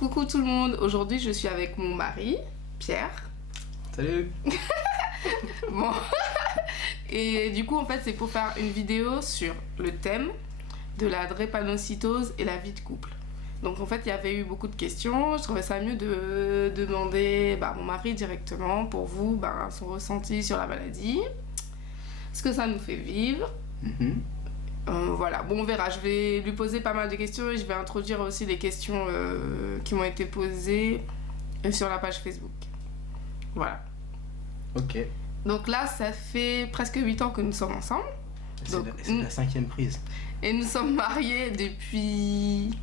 Coucou tout le monde, aujourd'hui je suis avec mon mari, Pierre. Salut. Bon. Et du coup en fait c'est pour faire une vidéo sur le thème de la drépanocytose et la vie de couple. Donc en fait il y avait eu beaucoup de questions, je trouvais ça mieux de demander à mon mari directement pour vous son ressenti sur la maladie, ce que ça nous fait vivre. Voilà, bon on verra, je vais lui poser pas mal de questions et je vais introduire aussi les questions qui m'ont été posées sur la page Facebook. Voilà. Ok. Donc là ça fait presque 8 ans que nous sommes ensemble. C'est Donc, la 5e prise. Et nous sommes mariés depuis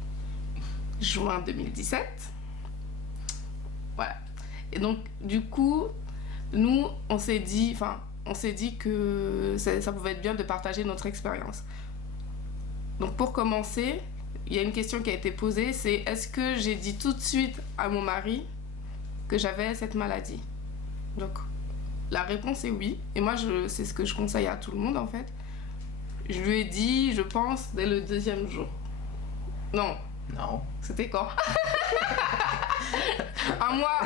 juin 2017. Voilà. Et donc du coup, nous on s'est dit que ça pouvait être bien de partager notre expérience. Donc pour commencer, il y a une question qui a été posée, c'est est-ce que j'ai dit tout de suite à mon mari que j'avais cette maladie? Donc la réponse est oui, et moi c'est ce que je conseille à tout le monde en fait. Je lui ai dit, je pense, dès le 2e jour. Non. C'était quand? Un mois.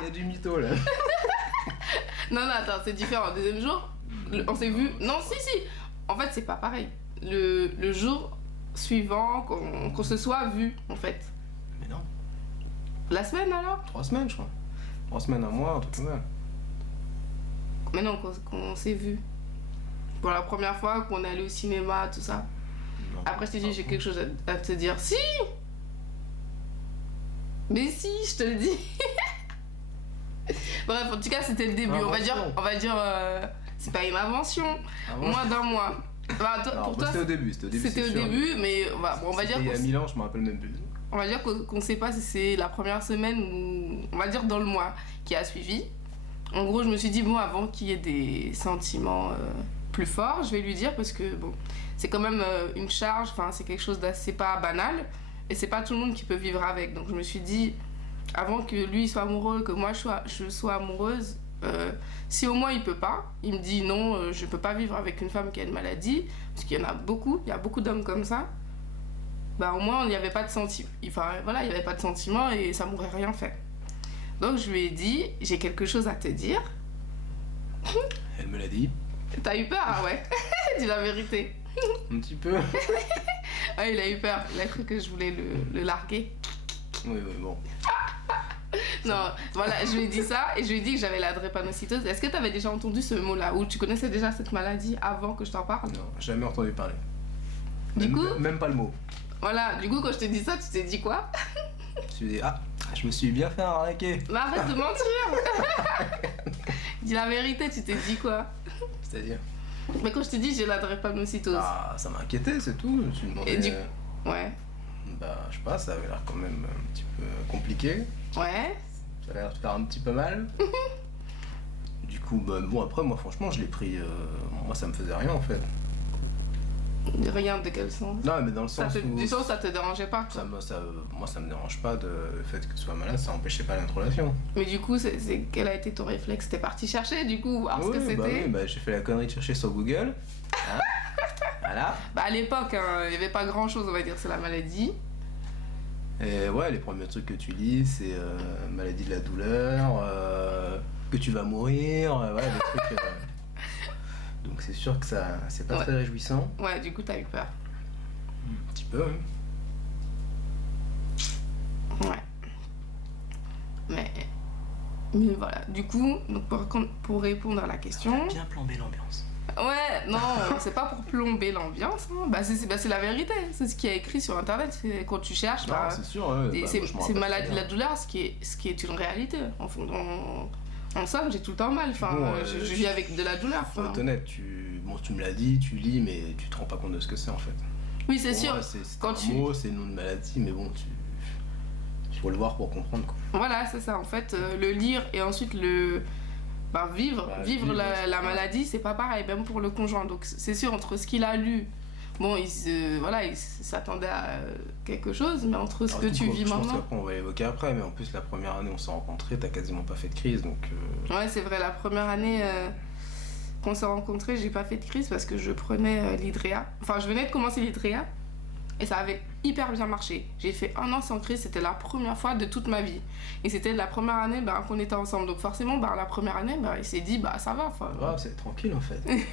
Il y a du mytho là. Non, attends, c'est différent. Le 2e jour, on s'est vu. Non, si. En fait, c'est pas pareil. Le jour suivant qu'on se soit vu, en fait. Mais non. La semaine alors? 3 semaines, je crois. 3 semaines, un mois, un truc comme ça. Mais non, qu'on s'est vu. Pour la première fois qu'on est allé au cinéma, tout ça. Non, après, je t'ai dit, j'ai quelque chose à te dire. Si! Mais si, je te le dis. Bref, en tout cas, c'était le début. On va dire, c'est pas une invention. Moins d'un mois. Pour toi, c'était au début. C'était au début, mais on va dire. Il y a 1000 ans, je me rappelle même plus. On va dire qu'on sait pas si c'est la première semaine ou on va dire dans le mois qui a suivi. En gros, je me suis dit, avant qu'il y ait des sentiments plus forts, je vais lui dire parce que c'est quand même une charge, c'est quelque chose d'assez pas banal et c'est pas tout le monde qui peut vivre avec. Donc je me suis dit, avant que lui soit amoureux, que moi je sois amoureuse, si au moins il peut pas, il me dit non, je peux pas vivre avec une femme qui a une maladie, parce qu'il y en a beaucoup, il y a beaucoup d'hommes comme ça. Au moins il n'y avait pas de sentiments, il y avait pas de sentiments et ça m'aurait rien fait. Donc je lui ai dit, j'ai quelque chose à te dire. Elle me l'a dit. T'as eu peur, hein, ouais. Dis la vérité. Un petit peu. Ah, il a eu peur, il a cru que je voulais le larguer. Oui, bon. Non, voilà, je lui ai dit ça et je lui ai dit que j'avais la drépanocytose. Est-ce que tu avais déjà entendu ce mot-là ou tu connaissais déjà cette maladie avant que je t'en parle? Non, jamais entendu parler. Même pas le mot. Voilà, du coup, quand je t'ai dit ça, tu t'es dit quoi? Je me suis dit, je me suis bien fait arnaquer. Mais arrête de mentir. Dis la vérité, tu t'es dit quoi? C'est-à-dire? Mais quand je t'ai dit j'ai la drépanocytose. Ça m'a inquiété, c'est tout. Je me suis demandé. Et ouais. Je sais pas, ça avait l'air quand même un petit peu compliqué. Ouais. Ça avait l'air de faire un petit peu mal. Du coup, après, moi, franchement, je l'ai pris. Moi, ça me faisait rien en fait. Rien de quel sens? Non, mais dans le sens où. Du sens, ça te dérangeait pas toi? Moi, ça me dérange pas le fait que tu sois malade, ça empêchait pas notre relation. Mais du coup, quel a été ton réflexe? T'es parti chercher du coup, voir ce que c'était? Oui, j'ai fait la connerie de chercher sur Google. Hein. Voilà. À l'époque, il y avait pas grand chose, on va dire, c'est la maladie. Et ouais, les premiers trucs que tu lis, c'est maladie de la douleur, que tu vas mourir, des trucs. Donc c'est sûr que c'est pas très réjouissant. Ouais, du coup t'as eu peur. Un petit peu, Ouais. Mais voilà, du coup, donc pour répondre à la question... Bien plomber l'ambiance. Ouais, non, c'est pas pour plomber l'ambiance, hein. C'est la vérité, c'est ce qui est écrit sur internet, quand tu cherches. C'est sûr, c'est maladie de la douleur, ce qui est une réalité. En somme, j'ai tout le temps mal, je vis avec de la douleur. Faut être honnête, tu me l'as dit, tu lis, mais tu te rends pas compte de ce que c'est en fait. Oui, c'est sûr. Mot, c'est le nom de maladie, mais il faut le voir pour comprendre quoi. Voilà, c'est ça, en fait, le lire et ensuite vivre la maladie, c'est pas pareil, même pour le conjoint. Donc c'est sûr, entre ce qu'il a lu, il s'attendait à quelque chose, mais entre ce que tu vis maintenant... Je pense qu'après on va l'évoquer après, mais en plus la première année on s'est rencontrés, t'as quasiment pas fait de crise, donc... Ouais, c'est vrai, la première année qu'on s'est rencontrés, j'ai pas fait de crise parce que je prenais l'Hydrea. Enfin, je venais de commencer l'Hydrea, Et ça avait hyper bien marché. J'ai fait 1 an sans crise, c'était la première fois de toute ma vie. Et c'était la première année qu'on était ensemble. Donc forcément, la première année, il s'est dit, ça va. Grave, c'est tranquille en fait. Il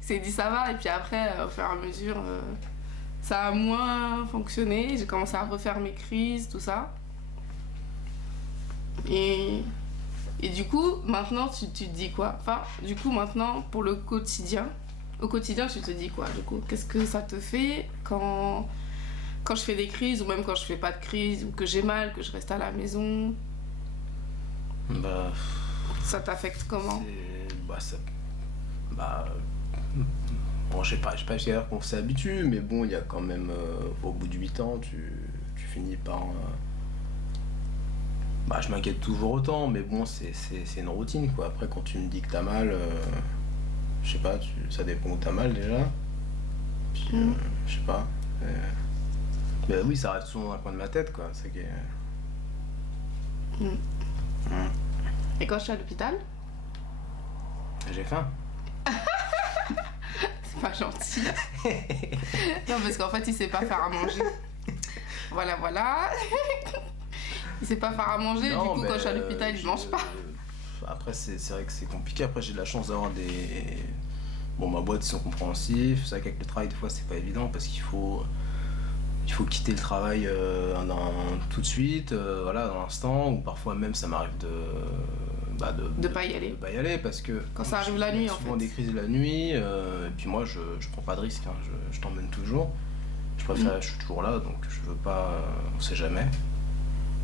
s'est dit, ça va. Et puis après, au fur et à mesure, ça a moins fonctionné. J'ai commencé à refaire mes crises, tout ça. Et du coup, maintenant, tu te dis quoi? Enfin, du coup, maintenant, pour le quotidien, au quotidien, tu te dis quoi, du coup? Qu'est-ce que ça te fait quand je fais des crises, ou même quand je fais pas de crise, ou que j'ai mal, que je reste à la maison? Ça t'affecte comment? Bon, je sais pas dire qu'on s'habitue, mais bon, il y a quand même, au bout de 8 ans, tu finis par... je m'inquiète toujours autant, mais bon, c'est une routine, quoi. Après, quand tu me dis que t'as mal, je sais pas, ça dépend où t'as mal, déjà. Puis, je sais pas. Mais oui, ça reste souvent dans un coin de ma tête, quoi. C'est que... Et quand je suis à l'hôpital? J'ai faim. C'est pas gentil. Non, parce qu'en fait, il sait pas faire à manger. Voilà. Il sait pas faire à manger, Non, du coup, quand je suis à l'hôpital, il mange pas. Après, c'est vrai que c'est compliqué. Après, j'ai de la chance d'avoir des... Bon, ma boîte, ils sont compréhensifs. C'est vrai qu'avec le travail, des fois, c'est pas évident parce qu'il faut quitter le travail tout de suite, dans l'instant, ou parfois même ça m'arrive de pas y aller. De pas y aller parce que... Quand ça arrive la nuit, en fait. Souvent des crises la nuit, et puis moi, je prends pas de risque, hein. Je t'emmène toujours. Je préfère, je suis toujours là, donc je veux pas... on sait jamais.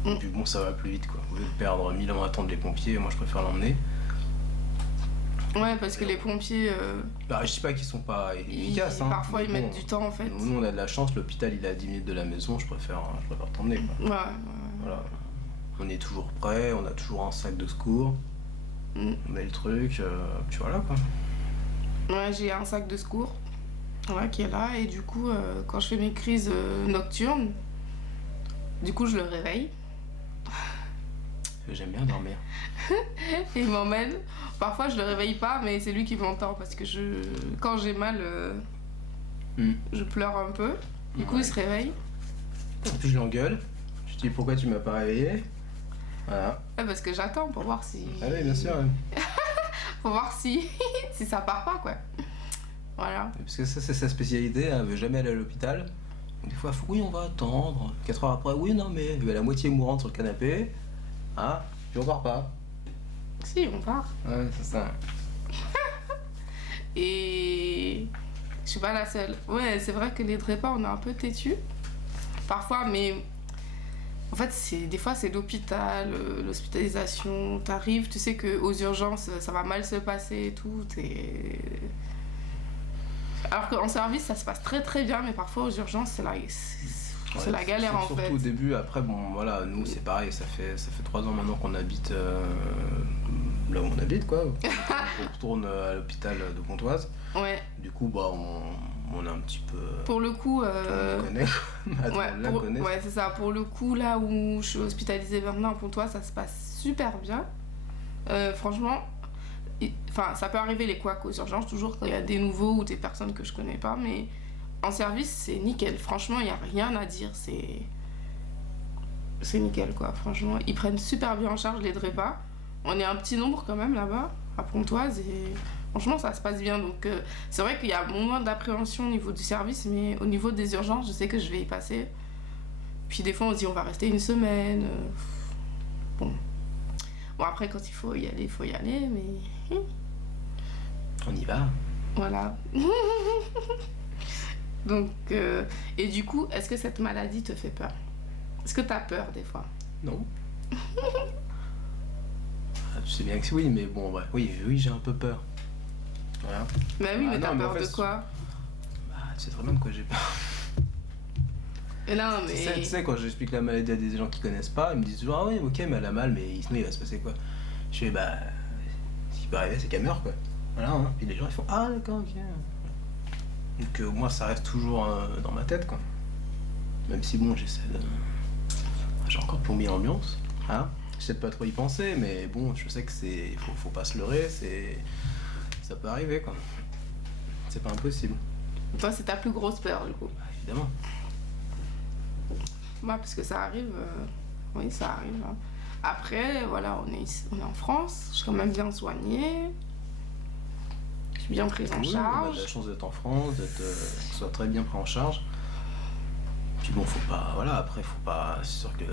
Et puis bon, ça va plus vite, quoi. Au lieu de perdre 1000 ans à attendre les pompiers, moi je préfère l'emmener. Ouais, parce que les pompiers... je dis pas qu'ils sont pas efficaces, hein. Parfois, ils mettent du temps, en fait. Nous, on a de la chance, l'hôpital, il est à 10 minutes de la maison, je préfère t'emmener, quoi. Ouais. Voilà. On est toujours prêt, on a toujours un sac de secours, on met le truc, puis voilà, quoi. Ouais, j'ai un sac de secours, qui est là, et du coup, quand je fais mes crises nocturnes, du coup, je le réveille. J'aime bien dormir. Et il m'emmène. Parfois, je le réveille pas, mais c'est lui qui m'entend parce que quand j'ai mal, je pleure un peu. Du coup, il se réveille. Puis je l'engueule. Je dis pourquoi tu m'as pas réveillé. Voilà. Ouais, parce que j'attends pour voir si. Ah oui, bien sûr. Pour voir si ça part pas, quoi. Voilà. Parce que ça, c'est sa spécialité. Elle veut jamais aller à l'hôpital. Des fois, oui, on va attendre. 4 heures après, oui, non, mais elle est à moitié mourante sur le canapé. Puis on part pas. Si, on part. Ouais, c'est ça. Et je suis pas la seule. Ouais, c'est vrai que les trépas, on est un peu têtus. Parfois, mais en fait, des fois, c'est l'hôpital, l'hospitalisation. T'arrives, tu sais qu'aux urgences, ça va mal se passer et tout. Alors qu'en service, ça se passe très très bien, mais parfois aux urgences, c'est la galère, en fait. Surtout au début. Après, bon, voilà, nous, c'est pareil. Ça fait 3 ans maintenant qu'on habite là où on habite, quoi. On retourne à l'hôpital de Pontoise. Ouais. Du coup, on a un petit peu... Pour le coup... on connaît. Ouais, c'est ça. Pour le coup, là où je suis hospitalisée maintenant à Pontoise, ça se passe super bien. Franchement, ça peut arriver les couacs aux urgences, toujours quand il y a des nouveaux ou des personnes que je connais pas, mais en service, c'est nickel. Franchement, il n'y a rien à dire. C'est nickel, quoi. Franchement, ils prennent super bien en charge les drépas. On est un petit nombre quand même là-bas, à Pontoise, et franchement, ça se passe bien. Donc, c'est vrai qu'il y a un moment d'appréhension au niveau du service, mais au niveau des urgences, je sais que je vais y passer. Puis des fois, on se dit, on va rester une semaine. Bon, après, quand il faut y aller, mais... On y va. Voilà. Donc, et du coup, est-ce que cette maladie te fait peur? Est-ce que t'as peur des fois? Non. Tu sais bien que oui, mais bon, ouais. Oui, j'ai un peu peur. Voilà. Bah oui, mais t'as peur de quoi? Tu sais très bien de quoi j'ai peur. Et non, mais... Tu sais, quand j'explique la maladie à des gens qui connaissent pas, ils me disent toujours, ah oui, ok, mais elle a mal, mais sinon il va se passer quoi? Je fais, ce qui peut arriver, c'est qu'elle meurt, quoi. Voilà, hein. Puis les gens, ils font, ah d'accord, ok. Donc moi, ça reste toujours dans ma tête, quoi. Même si, bon, j'ai encore plombé l'ambiance, hein. J'essaie de pas trop y penser, mais bon, je sais que faut pas se leurrer, ça peut arriver, quoi. C'est pas impossible. Toi, c'est ta plus grosse peur, du coup? évidemment. Bah, parce que ça arrive, oui, ça arrive. Hein. Après, voilà, on est en France, je suis quand même bien soignée, je suis bien prise en Oui, charge. on a de la chance d'être en France, qu'on soit très bien pris en charge. Puis bon, faut pas, voilà, après, faut pas, c'est sûr que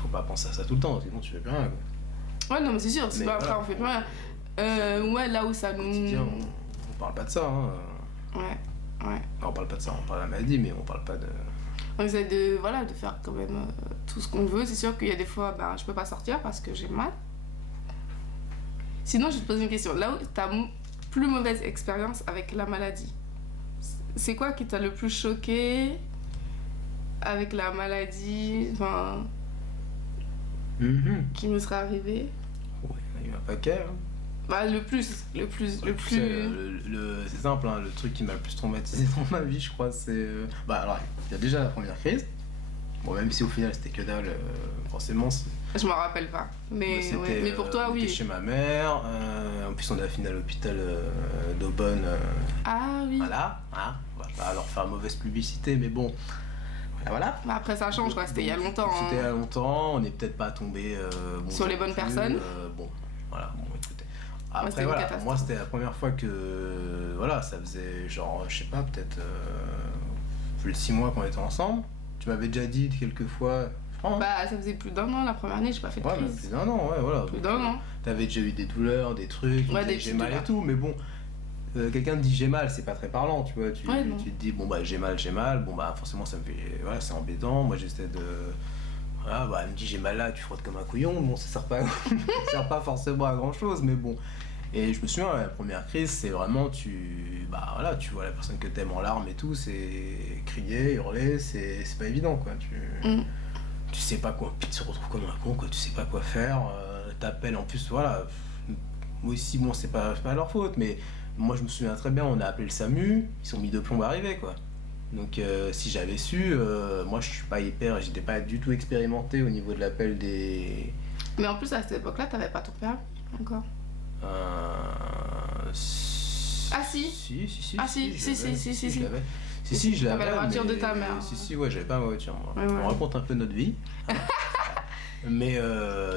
faut pas penser à ça tout le temps, sinon tu fais plus rien. Quoi. Ouais, non, mais c'est sûr, Mais après voilà, on fait plus rien. Ouais, là où ça Au nous. quotidien, on parle pas de ça. Hein. Ouais. Non, on parle pas de ça, on parle de la maladie, mais on parle pas de. On essaie de, voilà, de faire quand même tout ce qu'on veut. C'est sûr qu'il y a des fois, ben, je peux pas sortir parce que j'ai mal. Sinon, je vais te poser une question. Là où ta plus mauvaise expérience avec la maladie, c'est quoi qui t'a le plus choqué avec la maladie, enfin, qui me serait arrivé? Ouais, il y a eu un paquet. Hein. Bah, le plus. C'est simple, hein, le truc qui m'a le plus traumatisé dans ma vie, je crois, c'est. Bah, alors, il y a déjà la première crise. Bon, même si au final c'était que dalle, forcément. Je m'en rappelle pas. Mais, ouais, mais pour toi, on oui. était chez ma mère. En plus, on a fini à l'hôpital d'Aubonne. Ah oui. Voilà. Hein, on va pas leur faire mauvaise publicité, mais bon. Voilà. Bah après, ça change, quoi. C'était il y a longtemps. C'était il y a longtemps. On n'est peut-être pas tombé. Sur les bonnes personnes. Bon, voilà. Bon, écoutez. Après, moi, voilà. Moi, c'était la première fois que. Voilà, ça faisait genre, je sais pas, peut-être. Plus de 6 mois qu'on était ensemble. Tu m'avais déjà dit quelques fois. Bah, ça faisait plus d'un an la première année, j'ai pas fait de Ouais, crise. mais plus d'un an, ouais, voilà. Plus d'un an. T'avais déjà eu des douleurs, des trucs, Ouais, j'ai mal et tout, mais bon, quelqu'un te dit j'ai mal, c'est pas très parlant, tu vois. Tu te dis, bon, bah, j'ai mal, bon, bah, forcément, ça me fait. Voilà, c'est embêtant. Moi, j'essaie de. Voilà, bah, elle me dit j'ai mal là, tu frottes comme un couillon. Bon, ça sert pas, ça sert pas forcément à grand chose, mais bon. Et je me souviens, la première crise, c'est vraiment, bah, voilà, tu vois la personne que t'aimes en larmes et tout, c'est crier, hurler, c'est pas évident, quoi. Tu sais pas quoi, puis tu te retrouves comme un con, quoi, tu sais pas quoi faire, t'appelles en plus, voilà. Moi aussi, bon, c'est pas leur faute, mais moi je me souviens très bien, on a appelé le SAMU, ils sont mis de plomb à arriver, quoi. Donc si j'avais su, moi je suis pas j'étais pas du tout expérimenté au niveau de l'appel des. Mais en plus à cette époque-là, t'avais pas ton permis encore. Ah si. Ah si, je l'avais. Si, je l'avais. T'avais la voiture de ta mère. Si, ouais, j'avais pas ma voiture, moi. Ouais. On raconte un peu notre vie. Mais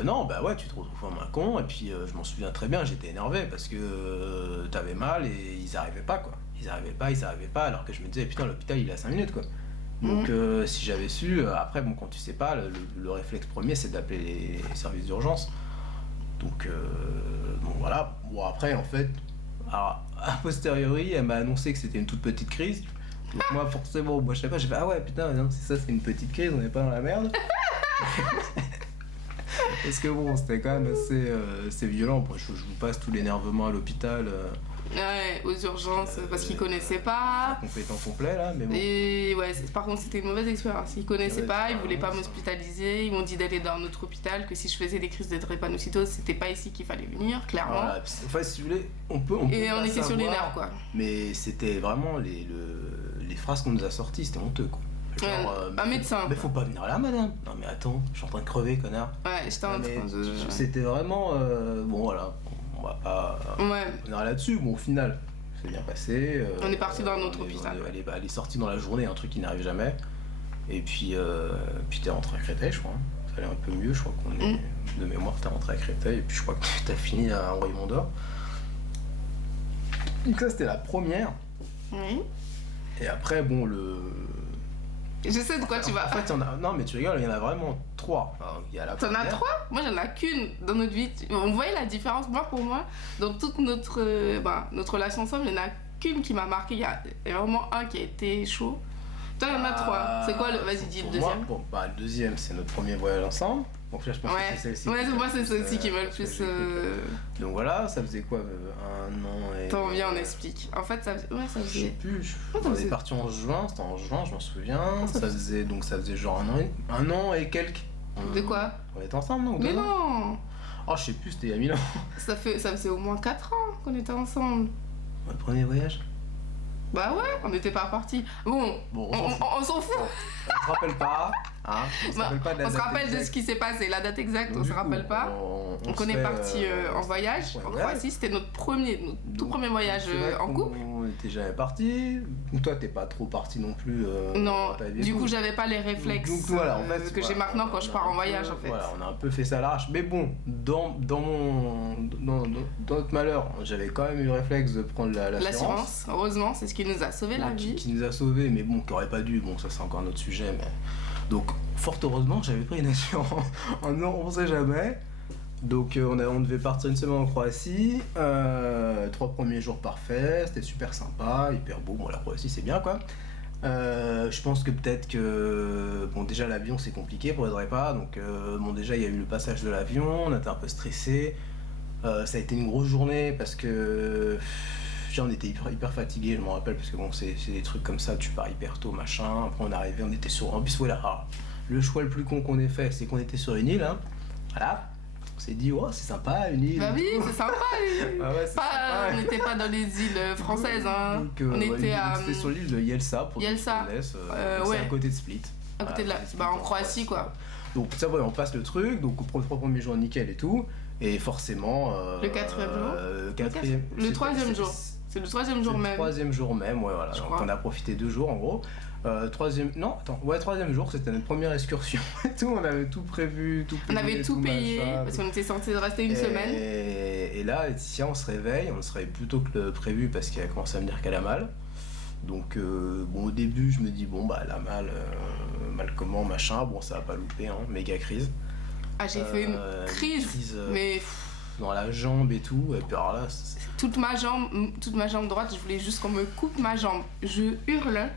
non, bah ouais, tu te retrouves comme un con, et puis je m'en souviens très bien, j'étais énervé parce que t'avais mal et ils arrivaient pas, quoi. Ils arrivaient pas, alors que je me disais, putain, l'hôpital il est à 5 minutes, quoi. Donc si j'avais su, après, bon, quand tu sais pas, le réflexe premier c'est d'appeler les services d'urgence. Donc, bon, voilà. Bon, après, en fait, alors, a posteriori, elle m'a annoncé que c'était une toute petite crise. Donc, moi, forcément, moi, je sais pas, j'ai fait ah ouais, putain, non, c'est ça, c'est une petite crise, on n'est pas dans la merde. Parce que bon, c'était quand même assez violent. Bon, je vous passe tout l'énervement à l'hôpital. Ouais, aux urgences, parce qu'ils connaissaient pas. Compétent complet là, mais bon. Et ouais, par contre, c'était une mauvaise expérience. Ils connaissaient pas, ils voulaient pas m'hospitaliser. Ils m'ont dit d'aller dans un autre hôpital, que si je faisais des crises de drépanocytose, c'était pas ici qu'il fallait venir, clairement. Voilà, enfin, si vous voulez, on peut et on était sur les nerfs, quoi. Mais c'était vraiment les phrases qu'on nous a sorties, c'était honteux, quoi. Genre, un médecin. Mais faut pas venir là, madame. Non, mais attends, je suis en train de crever, connard. Ouais, j'étais en train de. C'était vraiment. Bon, voilà. On va pas venir là-dessus. Bon, au final, c'est bien passé. On est parti dans un autre hôpital. Elle est sortie dans la journée, un truc qui n'arrive jamais. Et puis t'es rentré à Créteil, je crois. Ça allait un peu mieux, je crois qu'on est. De mémoire, t'es rentré à Créteil. Et puis je crois que t'as fini à Royaumont-d'Or. Donc, ça, c'était la première. Oui. Et après, bon, Je sais de quoi tu vas. En fait, non, mais tu rigoles, il y en a vraiment 3. T'en as 3 ? Moi, j'en ai qu'une dans notre vie. On voyait la différence. Moi, pour moi, dans toute notre relation ensemble, il n'y en a qu'une qui m'a marqué. Il y a vraiment un qui a été chaud. Toi, il y en a 3. C'est quoi le. Vas-y, dis le deuxième. Le deuxième, c'est notre premier voyage ensemble. Donc là, je pense que c'est celle-ci. Ouais, moi, c'est celle-ci qui m'a le plus. Donc voilà, ça faisait quoi, 1 an et. T'en viens, on explique. En fait, ça faisait. Ouais, ça faisait. Je sais plus. On est parti en juin, c'était en juin, je m'en souviens. Ça faisait genre 1 an et quelques. De quoi ? On était ensemble, non ? Mais non ! Oh, je sais plus, c'était il y a 1000 ans. Ça faisait au moins 4 ans qu'on était ensemble. Le premier voyage ? Bah ouais, on n'était pas partis. Bon, on s'en fout. On se rappelle pas. Hein, on se rappelle pas de la On se date rappelle de exacte. ce qui s'est passé. La date exacte, Donc, on du se coup, rappelle pas. Donc on est parti en voyage en Croatie. C'était notre tout premier voyage en couple. On n'était jamais parti. Toi, t'es pas trop parti non plus. Non, dans ta vie et du tout. coup, j'avais pas les réflexes Donc, voilà, en fait, que j'ai voilà, maintenant quand je pars en voyage, en fait. Voilà, on a un peu fait ça à l'arrache. Mais bon, dans notre malheur, j'avais quand même eu le réflexe de prendre L'assurance, heureusement, c'est ce qui nous a sauvé la vie. Qui nous a sauvés, mais bon, qui aurait pas dû. Bon, ça, c'est encore un autre sujet. Mais... Donc, fort heureusement, j'avais pris une assurance. On sait jamais. Donc on devait partir une semaine en Croatie, 3 premiers jours parfaits, c'était super sympa, hyper beau, bon la Croatie c'est bien quoi. Je pense que peut-être que, bon déjà l'avion c'est compliqué pour les repas, donc bon déjà il y a eu le passage de l'avion, on était un peu stressé, ça a été une grosse journée parce que on était hyper fatigué, je me rappelle, parce que bon c'est des trucs comme ça, tu pars hyper tôt machin, après on est arrivé, on était sur, en plus voilà, alors, le choix le plus con qu'on ait fait c'est qu'on était sur une île, hein, voilà. On s'est dit, oh, c'est sympa une île. Bah oui, c'est sympa. Ah ouais, c'est sympa. On n'était pas dans les îles françaises. Hein. Donc, on était c'était sur l'île de Jelsa, pour Jelsa. C'est Ouais. à côté de Split. À côté de la. Bah en Croatie, quoi. Donc, ça, ouais, on passe le truc. Donc, pour les 3 premiers jours, nickel et tout. Et forcément. Le 4e jour Le 3e jour. C'est le 3e jour même. Le 3e jour même, ouais, voilà. Je Donc, crois. on a profité 2 jours en gros. 3e jour, c'était notre première excursion et tout. On avait tout prévu, tout payé. On avait tout payé machin, parce qu'on était censé rester une semaine. Et là, Laetitia, on se réveille plus tôt que le prévu parce qu'elle a commencé à me dire qu'elle a mal. Donc, bon, au début, je me dis, bon, bah, elle a mal, mal comment, machin. Bon, ça va pas louper, hein, méga crise. Ah, j'ai fait une crise, mais dans la jambe et tout. Et puis, alors là, toute ma jambe droite, je voulais juste qu'on me coupe ma jambe. Je hurle,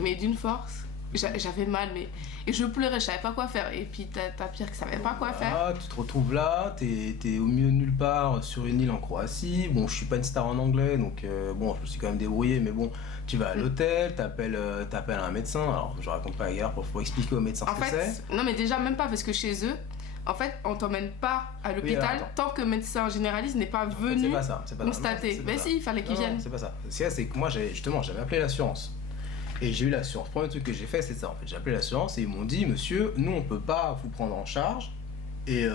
mais d'une force. J'avais mal, mais et je pleurais, je savais pas quoi faire. Et puis t'as Pierre qui savait pas quoi faire. Ah, tu te retrouves là, t'es au milieu de nulle part sur une île en Croatie. Bon, je suis pas une star en anglais, donc bon, je me suis quand même débrouillé, mais bon, tu vas à l'hôtel, t'appelles un médecin. Alors, je raconte pas la galère pour expliquer au médecin ce que c'est. Non, mais déjà, même pas parce que chez eux, en fait, on t'emmène pas à l'hôpital tant que le médecin généraliste n'est pas venu constater. Mais si, il fallait qu'il vienne. C'est pas ça. C'est que moi, j'avais appelé l'assurance. Et j'ai eu l'assurance. Le premier truc que j'ai fait, c'est ça. En fait, j'ai appelé l'assurance et ils m'ont dit, monsieur, nous, on peut pas vous prendre en charge et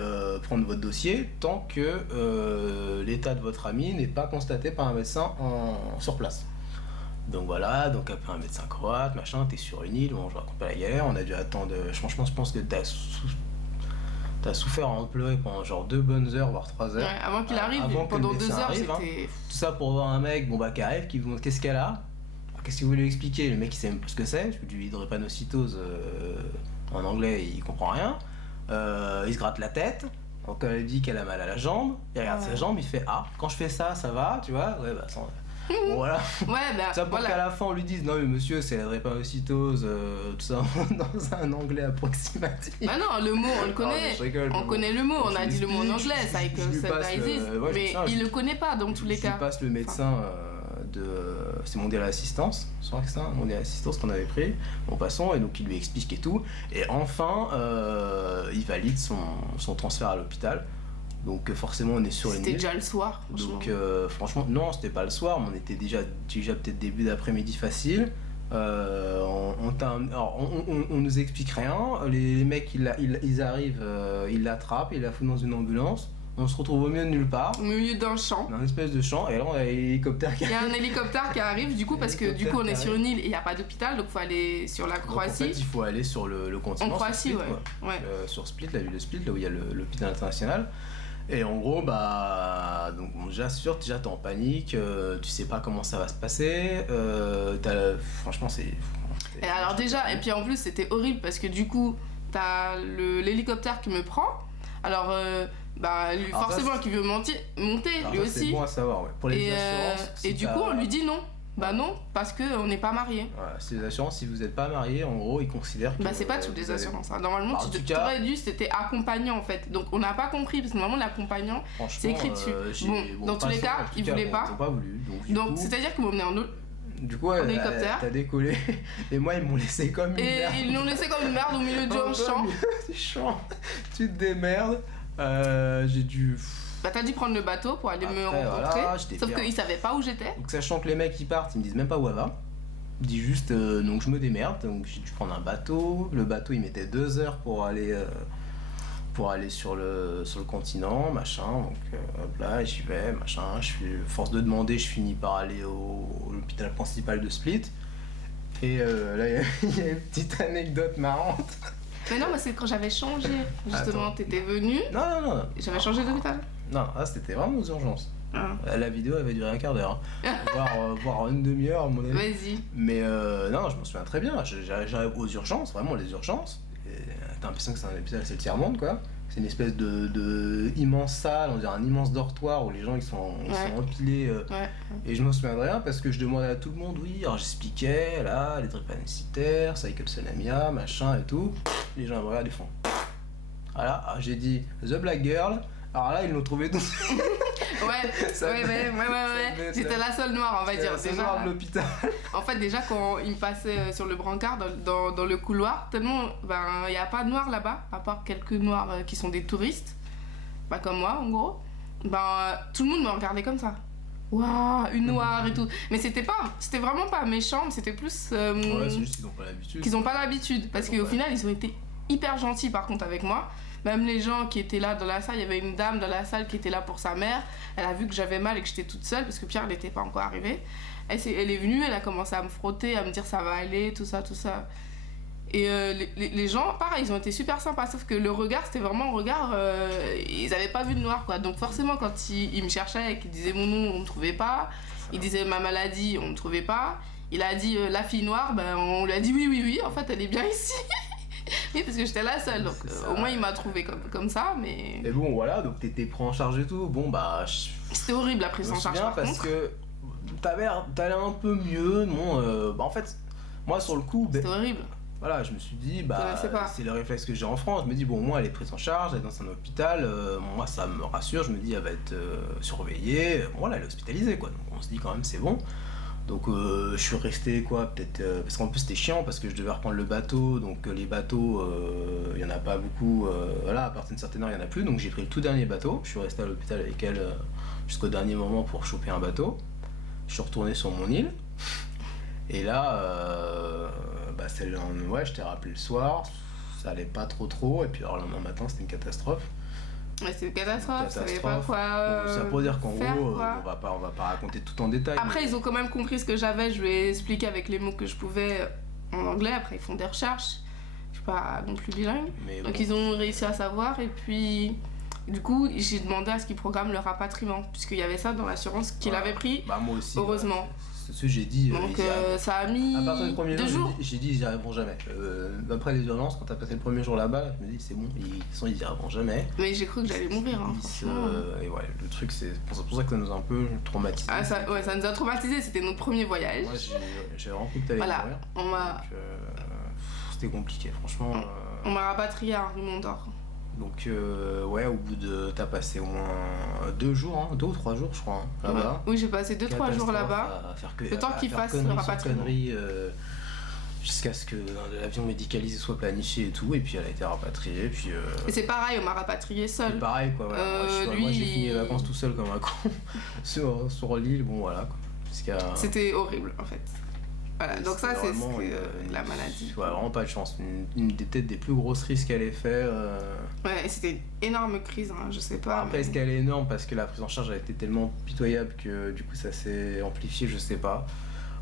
prendre votre dossier tant que l'état de votre ami n'est pas constaté par un médecin sur place. Donc voilà, donc après un médecin croate, machin, t'es sur une île, bon, je raconte pas la galère, on a dû attendre. Franchement, je pense que t'as souffert à en pleurer pendant genre 2 bonnes heures, voire 3 heures. Ouais, avant qu'il arrive, avant pendant que le 2 médecin heures, arrive, c'était. Tout ça pour voir un mec, bon bah, qui arrive, qui vous demande qu'est-ce qu'elle a. Qu'est-ce que vous voulez lui expliquer? Le mec il sait même pas ce que c'est, je lui dis drépanocytose en anglais il comprend rien. Il se gratte la tête, donc elle dit qu'elle a mal à la jambe, il regarde sa jambe, il fait ah, quand je fais ça, ça va, tu vois? Ouais, bah bon, voilà. Ouais, bah Ça pour qu'à la fin on lui dise non mais monsieur c'est la drépanocytose, tout ça dans un anglais approximatif. Bah non, le mot on le connaît, on connaît le mot, on a dit le mot en anglais, ça existe, mais il le connaît pas dans tous les cas. Je passe le médecin c'est Mondial Assistance, je crois que c'est ça, Mondial Assistance qu'on avait pris, bon passons, et donc il lui explique et tout, et enfin il valide son transfert à l'hôpital, donc forcément on est sur une île. C'était déjà le soir, donc franchement, non c'était pas le soir, mais on était déjà peut-être début d'après-midi facile. On nous explique rien, les mecs ils arrivent, ils l'attrapent, ils la foutent dans une ambulance. On se retrouve au milieu de nulle part. Au milieu d'un champ. Dans une espèce de champ, et là on a l'hélicoptère qui arrive. Il y a un hélicoptère qui arrive, du coup, parce que du coup on est sur une île et il n'y a pas d'hôpital, donc il faut aller sur la Croatie. Donc, en fait, il faut aller sur le continent. En Croatie, sur Split, ouais. Sur Split, la ville de Split, là où il y a l'hôpital international. Et en gros, bah, donc bon, déjà t'es en panique, tu sais pas comment ça va se passer. Franchement, c'est. Et alors déjà, et puis en plus c'était horrible parce que du coup, t'as l'hélicoptère qui me prend. Alors. Bah lui, forcément qui veut monter lui aussi. C'est bon à savoir, ouais. Pour les assurances. Et du coup on lui dit non. Bah non, parce qu'on n'est pas mariés. Voilà, c'est les assurances, si vous n'êtes pas mariés, en gros ils considèrent que. Bah c'est pas toutes les assurances. Hein. Normalement tu aurais dû, c'était accompagnant en fait. Donc on n'a pas compris, parce que normalement l'accompagnant c'est écrit dessus. Bon, dans tous les cas, ils voulaient pas. Ils n'ont pas voulu. Donc c'est-à-dire qu'ils m'ont emmené du coup, en hélicoptère. T'as décollé, et moi ils m'ont laissé comme une merde. Et ils l'ont laissé comme une merde au milieu du champ. Tu te démerdes. J'ai dû. Bah t'as dû prendre le bateau pour aller me rencontrer. Sauf qu'ils savaient pas où j'étais. Donc sachant que les mecs ils partent, ils me disent même pas où elle va. Dit juste, donc je me démerde, donc j'ai dû prendre un bateau. Le bateau, il mettait 2 heures pour aller sur le continent, machin. Donc hop là, j'y vais, machin. Force de demander, je finis par aller à l'hôpital principal de Split. Et là, il y a une petite anecdote marrante. Mais non, mais c'est quand j'avais changé. Justement, t'étais venu. Non. J'avais changé d'hôpital. Non, là, c'était vraiment aux urgences. Ah. La vidéo avait duré un quart d'heure, voire une demi-heure à mon avis. Vas-y. Mais non, je m'en souviens très bien. J'arrive aux urgences, vraiment les urgences. Et t'as l'impression que c'est un épisode, c'est le tiers-monde quoi. C'est une espèce de immense salle, on dirait un immense dortoir où les gens ils sont empilés. Ouais. Et je m'en souviens de rien parce que je demandais à tout le monde, oui, alors j'expliquais, là, les drépanocytaires, saïkopsolamia, machin et tout. Les gens ils me regardent, ils font. Voilà, alors j'ai dit The Black Girl. Alors là, ils l'ont trouvé tous. Ouais. J'étais la seule noire, on va dire. C'est noir de l'hôpital. En fait, déjà, quand ils me passaient sur le brancard, dans le couloir, tellement, il n'y a pas de noirs là-bas, à part quelques noirs qui sont des touristes, comme moi, en gros. Tout le monde me regardait comme ça. Waouh, une noire et tout. Mais c'était vraiment pas méchant, mais c'était plus. Ouais, c'est juste qu'ils n'ont pas l'habitude. Qu'ils n'ont pas l'habitude. Parce qu'au final, ils ont été hyper gentils, par contre, avec moi. Même les gens qui étaient là dans la salle, il y avait une dame dans la salle qui était là pour sa mère. Elle a vu que j'avais mal et que j'étais toute seule parce que Pierre n'était pas encore arrivé. Elle est venue, elle a commencé à me frotter, à me dire ça va aller, tout ça. Et les gens, pareil, ils ont été super sympas, sauf que le regard, c'était vraiment un regard. Ils n'avaient pas vu de noir quoi. Donc forcément, quand ils me cherchaient et qu'ils disaient mon nom, on ne me trouvait pas. Ils disaient ma maladie, on ne me trouvait pas. Il a dit la fille noire, on lui a dit oui, en fait elle est bien ici. Oui, parce que j'étais la seule, donc au moins il m'a trouvé comme ça, mais... Et bon, voilà, donc t'étais pris en charge et tout, bon C'était horrible la prise en charge par parce contre. que t'allais un peu mieux, bon, en fait, moi sur le coup... C'était horrible. Voilà, je me suis dit, c'est le réflexe que j'ai en France, je me dis, bon, moi elle est prise en charge, elle est dans un hôpital, moi ça me rassure, je me dis, elle va être surveillée, voilà, elle est hospitalisée, quoi, donc on se dit quand même c'est bon. Donc je suis resté peut-être parce qu'en plus c'était chiant parce que je devais reprendre le bateau, donc les bateaux il y en a pas beaucoup, voilà, à partir d'une certaine heure il y en a plus, donc j'ai pris le tout dernier bateau, je suis resté à l'hôpital avec elle jusqu'au dernier moment pour choper un bateau. Je suis retourné sur mon île et là c'est le lendemain, ouais, je t'ai rappelé le soir, ça allait pas trop et puis alors le lendemain matin c'était une catastrophe. Ouais, c'est une catastrophe, je savais pas quoi. Bon, ça pour dire qu'en gros, quoi. on va pas raconter tout en détail. Après, ils ont quand même compris ce que j'avais, je lui ai expliqué avec les mots que je pouvais en anglais. Après, ils font des recherches, je suis pas non plus bilingue. Donc, ils ont réussi à savoir. Et puis, du coup, j'ai demandé à ce qu'ils programment le rapatriement, puisqu'il y avait ça dans l'assurance qu'il avait pris. Moi aussi. Heureusement. C'est ce que j'ai dit. Donc ça a mis à partir du premier 2 jours. J'ai dit ils n'y arriveront jamais. Après les urgences, quand t'as passé le premier jour là-bas, je me dis c'est bon, ils n'y arriveront jamais. Mais j'ai cru que j'allais mourir. Et ouais, le truc c'est pour ça que ça nous a un peu traumatisé. Ça nous a traumatisé. C'était notre premier voyage. Moi j'ai vraiment cru que t'allais mourir. Voilà, c'était compliqué, franchement. On m'a rapatrié à Rue Mondor. Donc ouais, au bout de... T'as passé au moins 2 jours, 2 ou 3 jours je crois, là-bas. Oui, j'ai passé 2-3 jours là-bas. Le temps qu'il fasse le rapatriement. Jusqu'à ce que l'avion médicalisé soit planifié et tout, et puis elle a été rapatriée. Puis, et c'est pareil, on m'a rapatrié seul. C'est pareil quoi, voilà. Moi j'ai fini les vacances tout seul comme un con sur l'île, bon voilà quoi. C'était horrible en fait. Voilà, donc ça c'est la maladie. Ouais, vraiment pas de chance. Une des têtes des plus grosses risques qu'elle ait fait. Ouais, et c'était une énorme crise, je sais pas. Après, est-ce qu'elle est énorme parce que la prise en charge a été tellement pitoyable que du coup ça s'est amplifié, je sais pas.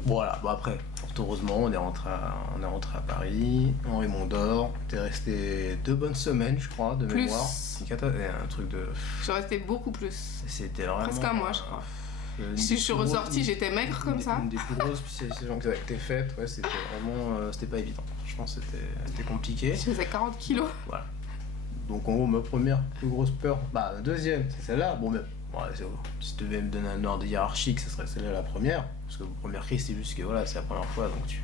Voilà, bon après, fort heureusement, on est rentré à Paris, en Rue Mondor. T'es resté 2 bonnes semaines, je crois, de mémoire. C'est un truc de. Je suis restée beaucoup plus. C'était vraiment. Presque un mois, je crois. Si je suis ressortie, j'étais maigre comme ça. Une des plus grosses spécialisations que t'es faites, ouais, c'était vraiment. C'était pas évident. Je pense que c'était compliqué. Je faisais 40 kilos. Voilà. Donc en gros, ma première plus grosse peur, la deuxième, c'est celle-là. Bon, mais si tu devais me donner un ordre hiérarchique, ça serait celle-là la première. Parce que la première crise, c'est juste que voilà, c'est la première fois, donc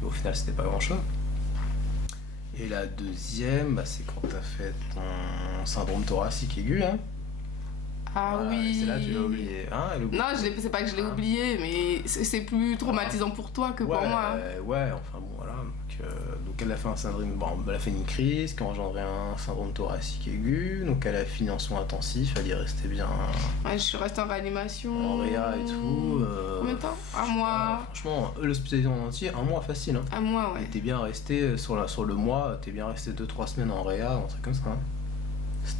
mais au final, c'était pas grand-chose. Et la deuxième, c'est quand t'as fait ton syndrome thoracique aigu, hein. Ah Voilà, oui. c'est là que tu l'as oublié. Hein, le goût. Non, c'est pas que je l'ai Hein. oublié, mais c'est plus traumatisant pour toi que pour moi. Ouais, enfin bon, voilà. Donc elle a fait un syndrome, bon, elle a fait une crise qui a engendré un syndrome thoracique aigu, donc elle a fini en soins intensifs, elle y restait bien Ouais, je suis restée en réanimation. en réa et tout. Combien de temps? Un mois. Franchement, l'hospitalisation en entier, un mois facile. Hein. Un mois, ouais. Et t'es bien resté, sur le mois, t'es bien resté 2-3 semaines en réa, un truc comme ça. Hein.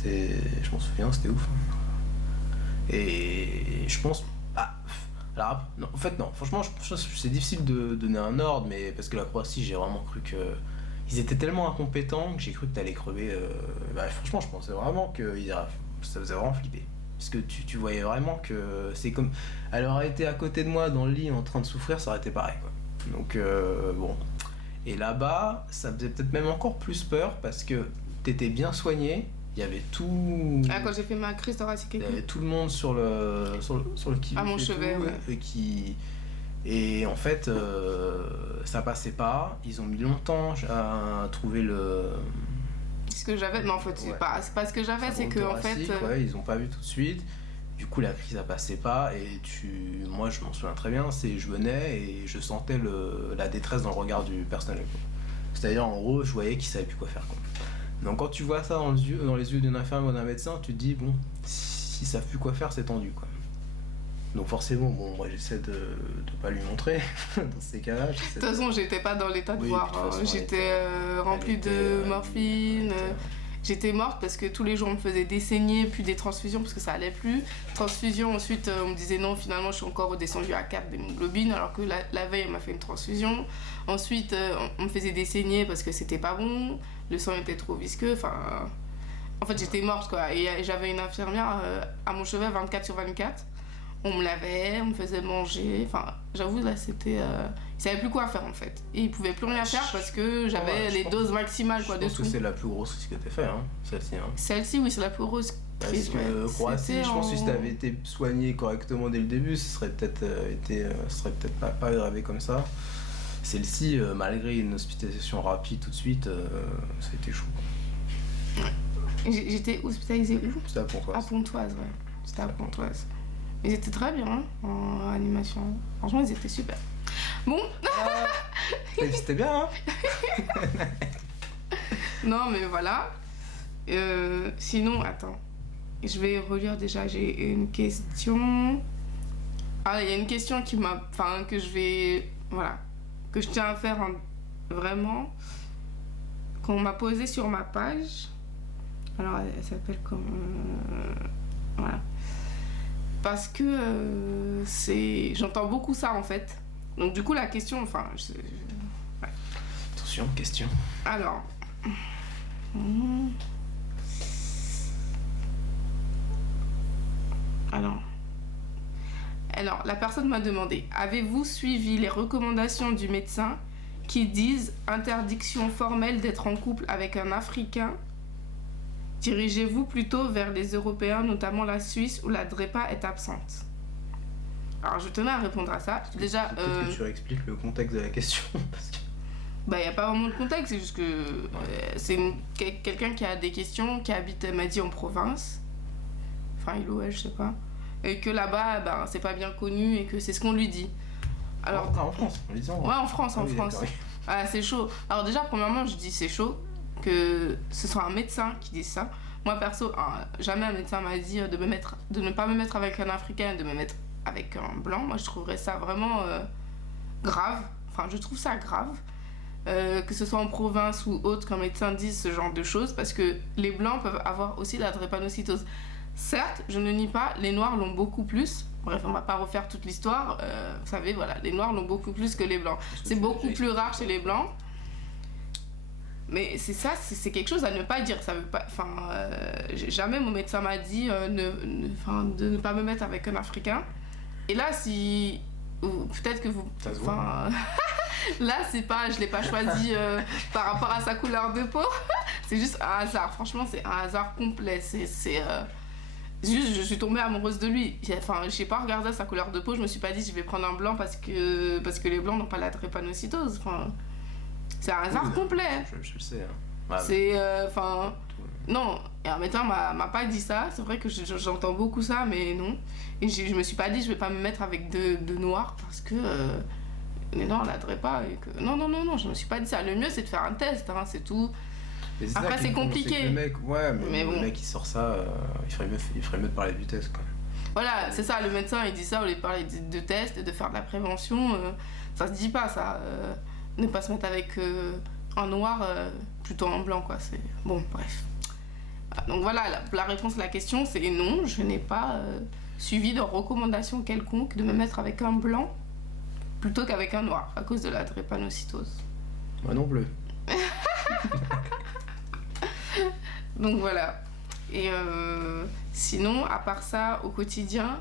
Je m'en souviens, c'était ouf. Hein. Et je pense... Alors, non, en fait, non. Franchement, je pense que c'est difficile de donner un ordre, mais parce que la Croatie, j'ai vraiment cru que... Ils étaient tellement incompétents que j'ai cru que t'allais crever. Franchement, je pensais vraiment que ça faisait vraiment flipper. Parce que tu voyais vraiment que c'est comme... Elle aurait été à côté de moi dans le lit en train de souffrir, ça aurait été pareil, quoi. Donc, bon. Et là-bas, ça faisait peut-être même encore plus peur parce que t'étais bien soigné. Il y avait tout. Ah, quand j'ai fait ma crise thoracique Il y aiguë. avait tout le monde sur le qui À mon et chevet, tout, ouais. Et en fait, ça passait pas. Ils ont mis longtemps à trouver le. Ce que j'avais, mais en fait, c'est pas ce que j'avais, c'est que en fait. Ouais, ils ont pas vu tout de suite. Du coup, la crise, ça passait pas. Et moi, je m'en souviens très bien. Je venais et je sentais la détresse dans le regard du personnel. Quoi. C'est-à-dire, en gros, je voyais qu'ils savaient plus quoi faire. Quoi. Donc quand tu vois ça dans les yeux d'une infirmière ou d'un médecin, tu te dis, bon, s'ils savent plus quoi faire, c'est tendu, quoi. Donc forcément, bon, moi j'essaie de pas lui montrer dans ces cas-là. De toute façon, j'étais pas dans l'état de Oui, voir. de toute façon, J'étais remplie elle était, de morphine. J'étais morte parce que tous les jours on me faisait des saignées, puis des transfusions parce que ça allait plus. Transfusion, ensuite on me disait non, finalement je suis encore redescendue à 4 d'hémoglobine alors que la veille on m'a fait une transfusion. Ensuite on me faisait des saignées parce que c'était pas bon, le sang était trop visqueux. Enfin, en fait j'étais morte quoi. Et j'avais une infirmière à mon chevet 24/24. On me lavait, on me faisait manger. Enfin, j'avoue là c'était. Ils savaient plus quoi faire en fait. Et ils pouvaient plus rien faire parce que j'avais les doses maximales quoi, je de pense tout. que c'est la plus grosse crise que t'aies fait, hein, celle-ci. Hein. Celle-ci, oui, c'est la plus grosse crise. Parce que Croatie, je pense que si t'avais été soigné correctement dès le début, ce serait peut-être pas aggravé comme ça. Celle-ci, malgré une hospitalisation rapide tout de suite, ça a été chaud. Ouais. J'étais hospitalisée où? C'était à Pontoise. À Pontoise, ouais. C'était à Pontoise. Ils étaient très bien hein, en animation. Franchement, ils étaient super. Bon. C'était bien, hein. Non, mais voilà. Sinon, attends. Je vais relire déjà. J'ai une question. Ah, il y a une question qui m'a... Enfin, que je vais... Voilà. Que je tiens à faire vraiment. Qu'on m'a posée sur ma page. Alors, elle s'appelle comme... Voilà. Parce que j'entends beaucoup ça en fait. Donc du coup la question, enfin... Ouais. Attention, question. Alors... Alors, la personne m'a demandé, avez-vous suivi les recommandations du médecin qui disent interdiction formelle d'être en couple avec un Africain? Dirigez-vous plutôt vers les Européens, notamment la Suisse, où la DREPA est absente. Alors, je tenais à répondre à ça. Déjà, peut-être que tu réexpliques le contexte de la question. Parce que... Bah, il n'y a pas vraiment de contexte, c'est juste que c'est quelqu'un qui a des questions, qui habite, elle m'a dit, en province. Enfin, il ou elle, je sais pas. Et que là-bas, ben, c'est pas bien connu et que c'est ce qu'on lui dit. Alors, en France, on lui dit ouais, en France, oui, France. Ah, c'est chaud. Alors déjà, premièrement, je dis c'est chaud que ce soit un médecin qui dise ça. Moi, perso, jamais un médecin m'a dit de ne pas me mettre avec un Africain, de me mettre avec un Blanc. Moi, je trouverais ça vraiment grave. Enfin, je trouve ça grave. Que ce soit en province ou autre, qu'un médecin dise ce genre de choses, parce que les Blancs peuvent avoir aussi la drépanocytose. Certes, je ne nie pas, les Noirs l'ont beaucoup plus. Bref, on va pas refaire toute l'histoire. Vous savez, voilà, les Noirs l'ont beaucoup plus que les Blancs. C'est beaucoup plus rare chez les Blancs. Mais c'est ça, c'est quelque chose à ne pas dire. Ça veut pas, jamais mon médecin m'a dit de ne pas me mettre avec un Africain. Et là, si... Peut-être que vous... Ça se voit. Là, c'est pas, je l'ai pas choisi par rapport à sa couleur de peau. C'est juste un hasard. Franchement, c'est un hasard complet. Juste, je suis tombée amoureuse de lui. Enfin, je sais pas, regardé sa couleur de peau, je me suis pas dit je vais prendre un blanc parce que les blancs n'ont pas la drépanocytose. Enfin, c'est un hasard complet. Je le sais. Hein. Ouais, c'est, Non, et un médecin m'a pas dit ça. C'est vrai que j'entends beaucoup ça, mais non. Et je me suis pas dit, je vais pas me mettre avec de noirs parce que les noirs n'aideraient pas. Et que... Non, je me suis pas dit ça. Le mieux, c'est de faire un test, hein, c'est tout. Après, c'est compliqué. Le mec, mais bon. Le mec, il sort ça, il ferait mieux de parler du test, quoi. Voilà, c'est ça, le médecin, il dit ça, au lieu de parler de tests, de faire de la prévention. Ça se dit pas, ça. Ne pas se mettre avec un noir plutôt en blanc, quoi. C'est... Bon, bref. Donc voilà, la réponse à la question, c'est non, je n'ai pas suivi de recommandation quelconque de me mettre avec un blanc plutôt qu'avec un noir, à cause de la drépanocytose. Moi non plus. Donc voilà. Et sinon, à part ça, au quotidien,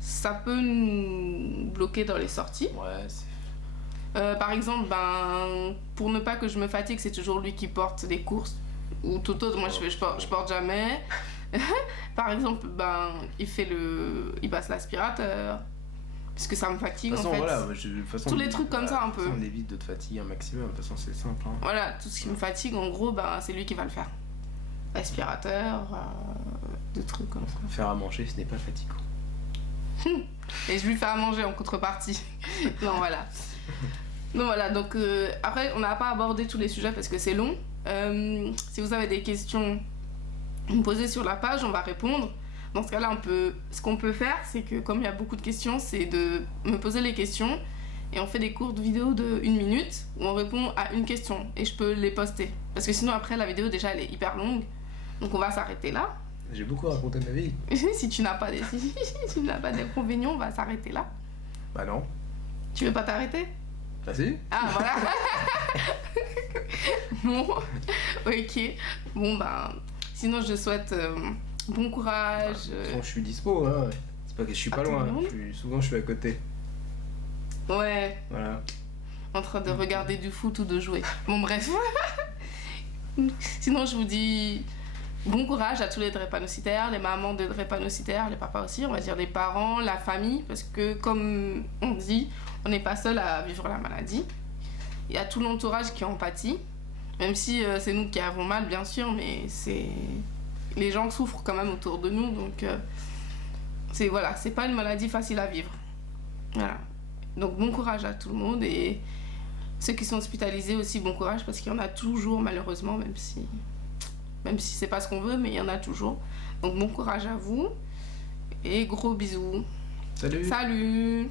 ça peut nous bloquer dans les sorties. Ouais, c'est... Par exemple, pour ne pas que je me fatigue, c'est toujours lui qui porte les courses. Ou tout autre, moi je porte jamais. Par exemple, il passe l'aspirateur. Parce que ça me fatigue, en fait. Voilà, tous les trucs comme ça, un peu. On évite de te fatiguer un maximum, de toute façon c'est simple. Hein. Voilà, tout ce qui me fatigue, en gros, c'est lui qui va le faire. L'aspirateur, des trucs comme ça. Faire à manger, ce n'est pas fatigant. Et je lui fais à manger en contrepartie. Non, voilà. Donc après, on n'a pas abordé tous les sujets parce que c'est long. Si vous avez des questions, vous me posez sur la page, on va répondre. Dans ce cas-là, ce qu'on peut faire, c'est que comme il y a beaucoup de questions, c'est de me poser les questions et on fait des courtes vidéos de 1 minute où on répond à une question et je peux les poster. Parce que sinon, après, la vidéo, déjà, elle est hyper longue. Donc on va s'arrêter là. J'ai beaucoup raconté ma vie. Si tu n'as pas d'inconvénients, on va s'arrêter là. Bah non. Tu veux pas t'arrêter? Bah si. Ah, voilà. Bon, ok. Bon, sinon, je souhaite bon courage. Je suis dispo, hein. C'est pas que je suis pas loin. Souvent, je suis à côté. Ouais. Voilà. En train de regarder du foot ou de jouer. Bon, bref. Sinon, je vous dis bon courage à tous les drépanocytaires, les mamans de drépanocytaires, les papas aussi, on va dire les parents, la famille, parce que comme on dit, on n'est pas seul à vivre la maladie. Il y a tout l'entourage qui en pâtit, même si c'est nous qui avons mal, bien sûr, mais les gens souffrent quand même autour de nous, donc c'est pas une maladie facile à vivre. Voilà. Donc bon courage à tout le monde et ceux qui sont hospitalisés aussi, bon courage parce qu'il y en a toujours malheureusement, même si c'est pas ce qu'on veut, mais il y en a toujours. Donc bon courage à vous et gros bisous. Salut. Salut.